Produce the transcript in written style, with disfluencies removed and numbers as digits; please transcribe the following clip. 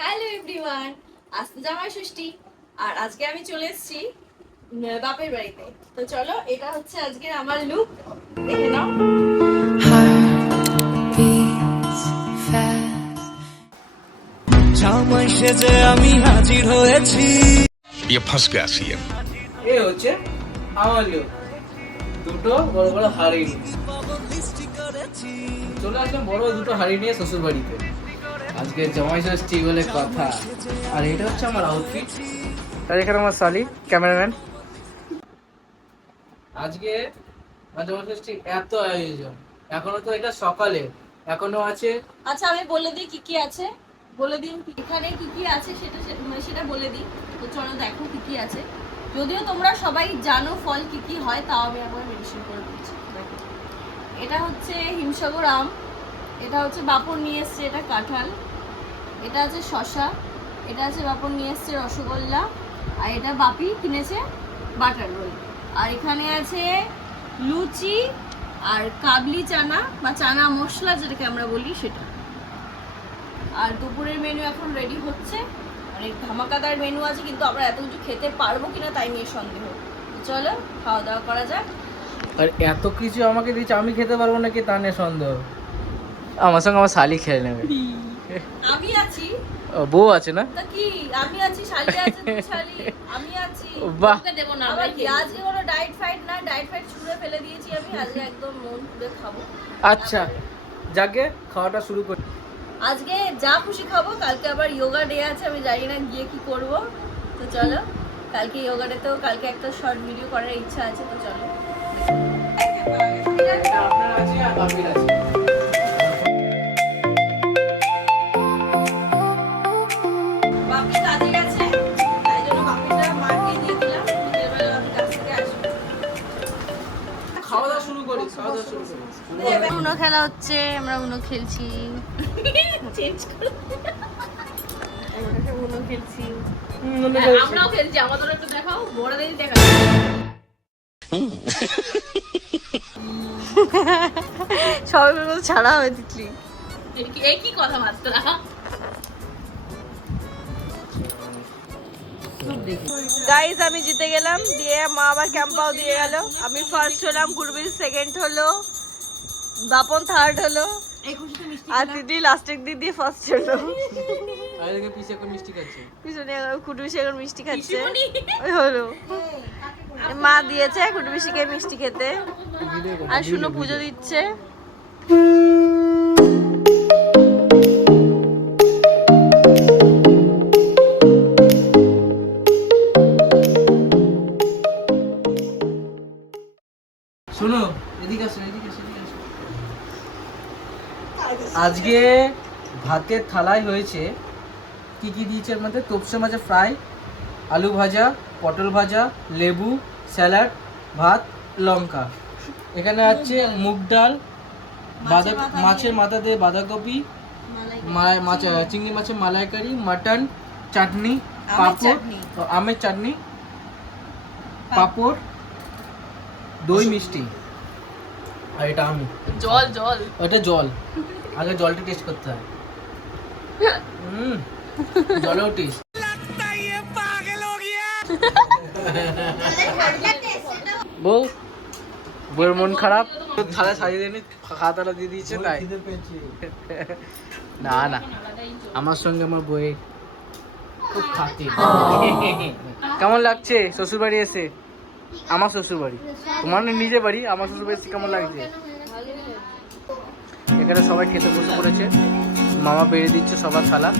Hello everyone, আজ তো জামাই ষষ্ঠী আর আজকে আমি চলে এসেছি বাপের বাড়িতে। তো চলো, এটা হচ্ছে আজকের আমার লুক, দেখে নাও। জামাই সেজে আমি হাজির হয়েছি। ये फंस गया सीएम। এ হচ্ছে আমার লোক, দুটো বড় বড় হাড়ি নিয়ে চলে আসলাম, বড় দুটো হাড়ি নিয়ে শ্বশুর বাড়িতে। আজকে জামাই ষষ্ঠী বলে কথা। আর এটা হচ্ছে আমার আউটফিট, আর এখানে আমার শালি ক্যামেরাম্যান। আজকে আমার জামাই ষষ্ঠী এত আয়োজন, এখনো তো এটা সকালে, এখনো আছে। আচ্ছা, আমি বলে দিই কি কি আছে, বলে দিই এখানে কি কি আছে সেটা বলে দিই। তো চলো দেখো কি কি আছে। যদিও তোমরা সবাই জানো ফল কি কি হয়, তাও আমি একবার মেনশন করে দিচ্ছি। দেখো, এটা হচ্ছে হিমসাগর আম, এটা হচ্ছে বাপন নিয়ে এসছে, এটা কাঁঠাল, এটা আছে শশা, এটা আছে বাপন নিয়ে এসছে রসগোল্লা, আর এটা বাপি কিনেছে বাটার রোল। আর এখানে আছে লুচি আর কাবলি চানা বা চানা মশলা যেটাকে আমরা বলি সেটা। আর দুপুরের মেনু এখন রেডি হচ্ছে, অনেক ধামাকাদার মেনু আছে, কিন্তু আমরা এত কিছু খেতে পারবো কিনা তাই নিয়ে সন্দেহ। তো চলো খাওয়া দাওয়া করা যাক। আর এত কিছু আমাকে দিচ্ছে, আমি খেতে পারবো নাকি তা নিয়ে সন্দেহ। আমার সঙ্গে আমার শালি খেয়ে নেবে। আমি আছি, বউ আছে না? তা কি, আমি আছি, শালি আছে, তুই শালি, আমি আছি। বাহ, তোকে দেব না আবার কি, আজকে কোনো ডায়েট ফাইট না, ডায়েট ফাইট ছুঁড়ে ফেলে দিয়েছি আমি, আজকে একদম মন খুলে খাবো। আচ্ছা যাকে খাওয়াটা শুরু করি। আজকে যা খুশি খাবো, কালকে আবার যোগা ডে আছে, আমি জানি না গিয়ে কি করব। তো চলো, কালকে যোগা ডেতেও কালকে একটা শর্ট ভিডিও করার ইচ্ছা আছে। তো চলো, এটা আপনার আছে আর বাপির আছে। বাপি কাজে গেছে, তাই জন্য বাপিটা মাকে দিয়ে দিলাম, বিকেল বেলা বাপি কাজ থেকে আসবে। খাওয়া দাওয়া শুরু করি, খাওয়া দাওয়া শুরু করি। উনো খেলা হচ্ছে, আমরা উনো খেলছি। চেঞ্জ করে উনো খেলছি, আমরাও খেলছি। আমাদের একটু দেখাও, বড়দের দেখাও। সবাই মিলে ছাড়া হবে তিতলি। এই কি কথা মাত্রা। গাইস, আমি জিতে গেলাম, দিয়ে মা আবার ক্যাম্পাও দিয়ে গেল। আমি ফার্স্ট হলাম, গুরবির সেকেন্ড হলো, বাপন থার্ড হলো, আর দিদি লাস্টের দিদি ফার্স্ট হলো। আর এদিকে পিছে এখন মিষ্টি খাচ্ছে। পিছনে কুটুবিশি এখন মিষ্টি খাচ্ছে। ওই হলো, মা দিয়েছে কুটুবিশিকে মিষ্টি খেতে, আর শুনো পুজো দিচ্ছে। শোনো, এদিকে আসো, এদিকে আসো, এদিকে আসো। আজকে ভাতের থালায় হয়েছে কি কি দিয়েছে এর মধ্যে? তোপসে মাছের ফ্রাই, আলু ভাজা, পটল ভাজা, লেবু, স্যালাড, ভাত, লঙ্কা। এখানে আছে মুগ ডাল, মাছের মাথা দিয়ে বাঁধাকপি, মাছ, চিংড়ি মাছের মালাইকারি, মাটন, চাটনি, পাঁপড়, আমের চাটনি, পাঁপড়, দই, মিষ্টি। আর এটা আমি জল জল, এটা জল। আগে জলটা টেস্ট করতে হয়। জলেও টেস্ট। বউ, বউয়ের মন খারাপ, থালা সাজিয়ে দেয়নি, খাতাটা দিয়ে দিয়েছে তাই। না না, আমার সঙ্গে আমার বউয়ের খুব খাতির। কেমন লাগছে শ্বশুর বাড়ি এসে? আমার শ্বশুর বাড়ি, তোমার নিজের বাড়ি, আমার শ্বশুর বাড়ি এসে কেমন লাগছে? এখানে সবাই খেতে বসে পড়েছে, মামা বেড়ে দিচ্ছে সবার থালা।